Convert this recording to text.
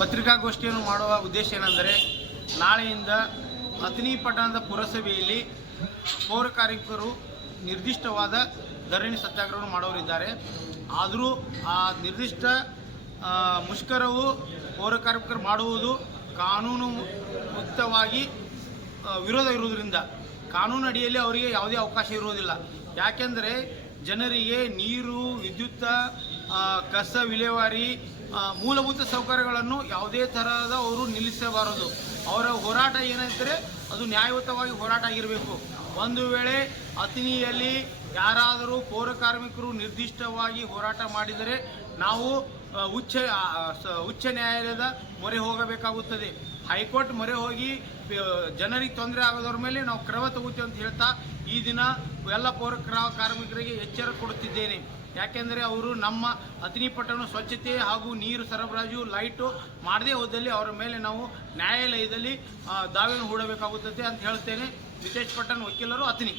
ಪತ್ರಿಕಾಗೋಷ್ಠಿಯನ್ನು ಮಾಡುವ ಉದ್ದೇಶ ಏನೆಂದರೆ, ನಾಳೆಯಿಂದ ಅಥಣಿ ಪಟ್ಟಣದ ಪುರಸಭೆಯಲ್ಲಿ ಪೌರ ಕಾರ್ಮಿಕರು ನಿರ್ದಿಷ್ಟವಾದ ಧರಣಿ ಸತ್ಯಾಗ್ರಹವನ್ನು ಮಾಡೋರಿದ್ದಾರೆ. ಆದರೂ ಆ ನಿರ್ದಿಷ್ಟ ಮುಷ್ಕರವು ಪೌರ ಕಾರ್ಮಿಕರು ಮಾಡುವುದು ಕಾನೂನು ಮುಕ್ತವಾಗಿ ವಿರೋಧ ಇರುವುದರಿಂದ ಕಾನೂನು ಅಡಿಯಲ್ಲಿ ಅವರಿಗೆ ಯಾವುದೇ ಅವಕಾಶ ಇರುವುದಿಲ್ಲ. ಯಾಕೆಂದರೆ ಜನರಿಗೆ ನೀರು, ವಿದ್ಯುತ್, ಕಸ ವಿಲೇವಾರಿ, ಮೂಲಭೂತ ಸೌಕರ್ಯಗಳನ್ನು ಯಾವುದೇ ಥರದ ಅವರು ನಿಲ್ಲಿಸಬಾರದು. ಅವರ ಹೋರಾಟ ಏನೆಂದರೆ ಅದು ನ್ಯಾಯಯುತವಾಗಿ ಹೋರಾಟ ಆಗಿರಬೇಕು. ಒಂದು ವೇಳೆ ಅಥಣಿಯಲ್ಲಿ ಯಾರಾದರೂ ಪೌರ ಕಾರ್ಮಿಕರು ನಿರ್ದಿಷ್ಟವಾಗಿ ಹೋರಾಟ ಮಾಡಿದರೆ ನಾವು ಉಚ್ಚ ನ್ಯಾಯಾಲಯದ ಮೊರೆ ಹೋಗಬೇಕಾಗುತ್ತದೆ. ಹೈಕೋರ್ಟ್ ಮೊರೆ ಹೋಗಿ ಜನರಿಗೆ ತೊಂದರೆ ಆಗೋದ್ರ ಮೇಲೆ ನಾವು ಕ್ರಮ ತಗೋತೀವಿ ಅಂತ ಹೇಳ್ತಾ ಈ ದಿನ ಎಲ್ಲ ಪೌರ ಕಾರ್ಮಿಕರಿಗೆ ಎಚ್ಚರ ಕೊಡುತ್ತಿದ್ದೇನೆ. ಯಾಕೆಂದರೆ ಅವರು ನಮ್ಮ ಅಥಣಿ ಪಟ್ಟಣ ಸ್ವಚ್ಛತೆ ಹಾಗೂ ನೀರು ಸರಬರಾಜು ಲೈಟು ಮಾಡದೇ ಹೋದಲ್ಲಿ ಅವರ ಮೇಲೆ ನಾವು ನ್ಯಾಯಾಲಯದಲ್ಲಿ ದಾವೆಯನ್ನು ಹೂಡಬೇಕಾಗುತ್ತದೆ ಅಂತ ಹೇಳ್ತೇನೆ. ವಿಶೇಷ ಪಟ್ಟಣ ವಕೀಲರು, ಅಥಣಿ.